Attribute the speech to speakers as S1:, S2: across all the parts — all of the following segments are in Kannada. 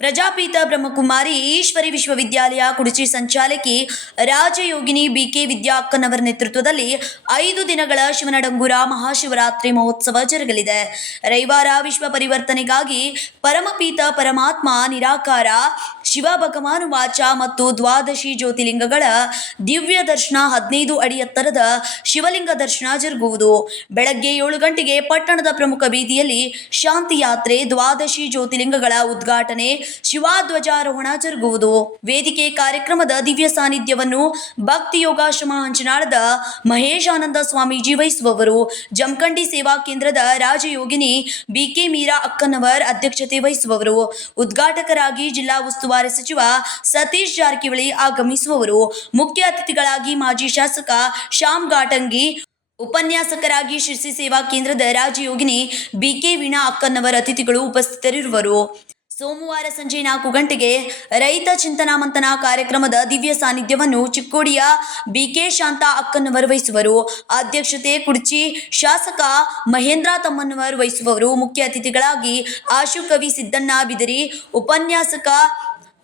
S1: ಪ್ರಜಾಪೀತ ಬ್ರಹ್ಮಕುಮಾರಿ ಈಶ್ವರಿ ವಿಶ್ವವಿದ್ಯಾಲಯ ಕುಡಚಿ ಸಂಚಾಲಕಿ ರಾಜಯೋಗಿನಿ ಬಿಕೆ ವಿದ್ಯಾಕ್ಕನವರ ನೇತೃತ್ವದಲ್ಲಿ ಐದು ದಿನಗಳ ಶಿವನಡಂಗೂರ ಮಹಾಶಿವರಾತ್ರಿ ಮಹೋತ್ಸವ ಜರುಗಲಿದೆ. ರವಿವಾರ ವಿಶ್ವ ಪರಿವರ್ತನೆಗಾಗಿ ಪರಮಪೀತ ಪರಮಾತ್ಮ ನಿರಾಕಾರ, ಶಿವ ಭಗವಾನು ವಾಚ ಮತ್ತು ದ್ವಾದಶಿ ಜ್ಯೋತಿಲಿಂಗಗಳ ದಿವ್ಯ ದರ್ಶನ ಹದಿನೈದು ಅಡಿ ಎತ್ತರದ ಶಿವಲಿಂಗ ದರ್ಶನ ಜರುಗುವುದು. ಬೆಳಗ್ಗೆ ಏಳು ಗಂಟೆಗೆ ಪಟ್ಟಣದ ಪ್ರಮುಖ ಬೀದಿಯಲ್ಲಿ ಶಾಂತಿಯಾತ್ರೆ ದ್ವಾದಶಿ ಜ್ಯೋತಿಲಿಂಗಗಳ ಉದ್ಘಾಟನೆ ಶಿವಾಧ್ವಜಾರೋಹಣ ಜರುಗುವುದು. ವೇದಿಕೆ ಕಾರ್ಯಕ್ರಮದ ದಿವ್ಯ ಸಾನ್ನಿಧ್ಯವನ್ನು ಭಕ್ತಿ ಯೋಗಾಶ್ರಮ ಹಂಚನಾಳದ ಮಹೇಶಾನಂದ ಸ್ವಾಮೀಜಿ ವಹಿಸುವವರು. ಜಮಖಂಡಿ ಸೇವಾ ಕೇಂದ್ರದ ರಾಜಯೋಗಿನಿ ಬಿಕೆ ಮೀರಾ ಅಕ್ಕನವರ್ ಅಧ್ಯಕ್ಷತೆ ವಹಿಸುವವರು. ಉದ್ಘಾಟಕರಾಗಿ ಜಿಲ್ಲಾ ಉಸ್ತುವಾರಿ ಸಚಿವ ಸತೀಶ್ ಜಾರಕಿಹೊಳಿ ಆಗಮಿಸುವವರು. ಮುಖ್ಯ ಅತಿಥಿಗಳಾಗಿ ಮಾಜಿ ಶಾಸಕ ಶ್ಯಾಮ್ ಘಾಟಂಗಿ, ಉಪನ್ಯಾಸಕರಾಗಿ ಶಿರ್ಸಿ ಸೇವಾ ಕೇಂದ್ರದ ರಾಜಯೋಗಿನಿ ಬಿಕೆ ವೀಣಾ ಅಕ್ಕನವರ ಅತಿಥಿಗಳು ಉಪಸ್ಥಿತರಿರುವರು. ಸೋಮವಾರ ಸಂಜೆ ನಾಲ್ಕು ಗಂಟೆಗೆ ರೈತ ಚಿಂತನಾ ಮಂಥನ ಕಾರ್ಯಕ್ರಮದ ದಿವ್ಯ ಸಾನ್ನಿಧ್ಯವನ್ನು ಚಿಕ್ಕೋಡಿಯ ಬಿಕೆ ಶಾಂತಾ ಅಕ್ಕನವರು ವಹಿಸುವರು ಅಧ್ಯಕ್ಷತೆ ಕುರ್ಚಿ ಶಾಸಕ ಮಹೇಂದ್ರ ತಮ್ಮನವರು ವಹಿಸುವವರು ಮುಖ್ಯ ಅತಿಥಿಗಳಾಗಿ ಆಶು ಕವಿ ಸಿದ್ದಣ್ಣ ಬಿದರಿ, ಉಪನ್ಯಾಸಕ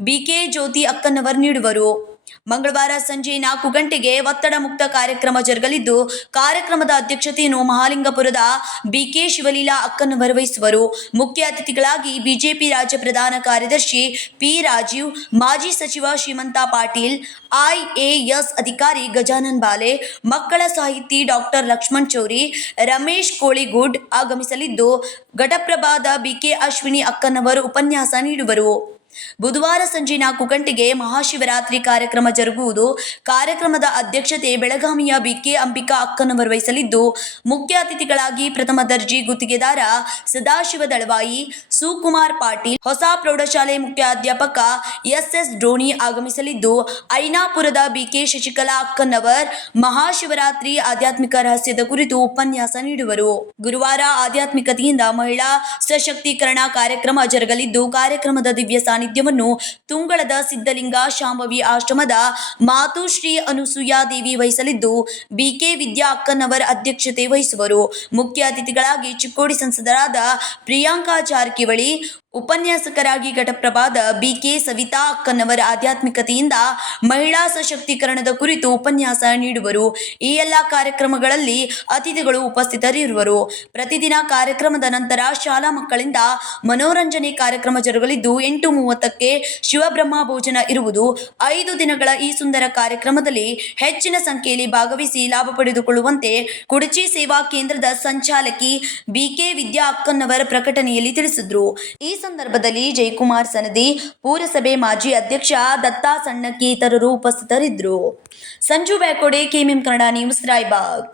S1: ಬಿಕೆ ಜ್ಯೋತಿ ಅಕ್ಕನವರು ನೀಡುವರು. ಮಂಗಳವಾರ ಸಂಜೆ ನಾಲ್ಕು ಗಂಟೆಗೆ ಒತ್ತಡ ಮುಕ್ತ ಕಾರ್ಯಕ್ರಮ ಜರುಗಲಿದ್ದು, ಕಾರ್ಯಕ್ರಮದ ಅಧ್ಯಕ್ಷತೆಯನ್ನು ಮಹಾಲಿಂಗಪುರದ ಬಿಕೆ ಶಿವಲೀಲಾ ಅಕ್ಕನ್ನು ವಹಿಸುವರು ಮುಖ್ಯ ಅತಿಥಿಗಳಾಗಿ ಬಿಜೆಪಿ ರಾಜ್ಯ ಪ್ರಧಾನ ಕಾರ್ಯದರ್ಶಿ ಪಿ ರಾಜೀವ್, ಮಾಜಿ ಸಚಿವ ಶ್ರೀಮಂತ ಪಾಟೀಲ್, ಐಎಎಸ್ ಅಧಿಕಾರಿ ಗಜಾನನ್ ಬಾಲೆ, ಮಕ್ಕಳ ಸಾಹಿತಿ ಡಾಕ್ಟರ್ ಲಕ್ಷ್ಮಣ್ ಚೌರಿ, ರಮೇಶ್ ಕೋಳಿಗುಡ್ ಆಗಮಿಸಲಿದ್ದು, ಘಟಪ್ರಭಾದ ಬಿಕೆ ಅಶ್ವಿನಿ ಅಕ್ಕನವರು ಉಪನ್ಯಾಸ ನೀಡುವರು. ಬುಧವಾರ ಸಂಜೆ ನಾಲ್ಕು ಗಂಟೆಗೆ ಮಹಾಶಿವರಾತ್ರಿ ಕಾರ್ಯಕ್ರಮ ಜರುಗುವುದು. ಕಾರ್ಯಕ್ರಮದ ಅಧ್ಯಕ್ಷತೆ ಬೆಳಗಾವಿಯ ಬಿಕೆ ಅಂಬಿಕಾ ಅಕ್ಕನವರು ವಹಿಸಲಿದ್ದು, ಮುಖ್ಯ ಅತಿಥಿಗಳಾಗಿ ಪ್ರಥಮ ದರ್ಜೆ ಗುತ್ತಿಗೆದಾರ ಸದಾಶಿವ ದಳವಾಯಿ, ಸುಕುಮಾರ್ ಪಾಟೀಲ್, ಹೊಸ ಪ್ರೌಢಶಾಲೆ ಮುಖ್ಯಾಧ್ಯಾಪಕ ಎಸ್ಎಸ್ ಡ್ರೋಣಿ ಆಗಮಿಸಲಿದ್ದು, ಐನಾಪುರದ ಬಿಕೆ ಶಶಿಕಲಾ ಅಕ್ಕನವರ್ ಮಹಾಶಿವರಾತ್ರಿ ಆಧ್ಯಾತ್ಮಿಕ ರಹಸ್ಯದ ಕುರಿತು ಉಪನ್ಯಾಸ ನೀಡುವರು. ಗುರುವಾರ ಆಧ್ಯಾತ್ಮಿಕತೆಯಿಂದ ಮಹಿಳಾ ಸಶಕ್ತೀಕರಣ ಕಾರ್ಯಕ್ರಮ ಜರುಗಲಿದ್ದು, ಕಾರ್ಯಕ್ರಮದ ದಿವ್ಯ ಸಾನ್ನಿಧ್ಯವನ್ನು ತುಂಗಳದ ಸಿದ್ಧಲಿಂಗ ಶಾಂಭವಿ ಆಶ್ರಮದ ಮಾತುಶ್ರೀ ಅನುಸೂಯಾ ದೇವಿ ವಹಿಸಲಿದ್ದು, ಬಿಕೆ ವಿದ್ಯಾ ಅಕ್ಕನವರ್ ಅಧ್ಯಕ್ಷತೆ ವಹಿಸುವರು. ಮುಖ್ಯ ಅತಿಥಿಗಳಾಗಿ ಚಿಕ್ಕೋಡಿ ಸಂಸದರಾದ ಪ್ರಿಯಾಂಕಾ ಜಾರಕಿಹೊಳಿ ಉಪನ್ಯಾಸಕರಾಗಿ ಘಟಪ್ರಭಾದ ಬಿಕೆ ಸವಿತಾ ಅಕ್ಕನವರ ಆಧ್ಯಾತ್ಮಿಕತೆಯಿಂದ ಮಹಿಳಾ ಸಶಕ್ತೀಕರಣದ ಕುರಿತು ಉಪನ್ಯಾಸ ನೀಡುವರು. ಈ ಎಲ್ಲ ಕಾರ್ಯಕ್ರಮಗಳಲ್ಲಿ ಅತಿಥಿಗಳು ಉಪಸ್ಥಿತರಿರುವರು. ಪ್ರತಿದಿನ ಕಾರ್ಯಕ್ರಮದ ನಂತರ ಶಾಲಾ ಮಕ್ಕಳಿಂದ ಮನೋರಂಜನೆ ಕಾರ್ಯಕ್ರಮ ಜರುಗಲಿದ್ದು, ಎಂಟು ಮೂವತ್ತಕ್ಕೆ ಶಿವಬ್ರಹ್ಮ ಭೋಜನ ಇರುವುದು. ಐದು ದಿನಗಳ ಈ ಸುಂದರ ಕಾರ್ಯಕ್ರಮದಲ್ಲಿ ಹೆಚ್ಚಿನ ಸಂಖ್ಯೆಯಲ್ಲಿ ಭಾಗವಹಿಸಿ ಲಾಭ ಪಡೆದುಕೊಳ್ಳುವಂತೆ ಕುಡಚಿ ಸೇವಾ ಕೇಂದ್ರದ ಸಂಚಾಲಕಿ ಬಿಕೆ ವಿದ್ಯಾ ಅಕ್ಕನವರ ಪ್ರಕಟಣೆಯಲ್ಲಿ ತಿಳಿಸಿದ್ರು. ಈ ಸಂದರ್ಭದಲ್ಲಿ ಜಯಕುಮಾರ್ ಸನದಿ ಪುರಸಭೆ ಮಾಜಿ ಅಧ್ಯಕ್ಷ ದತ್ತಾ ಸಣ್ಣಕ್ಕಿ ಇತರರು ಉಪಸ್ಥಿತರಿದ್ದರು. Sanju Byakode, KMM Kannada news, Raybag.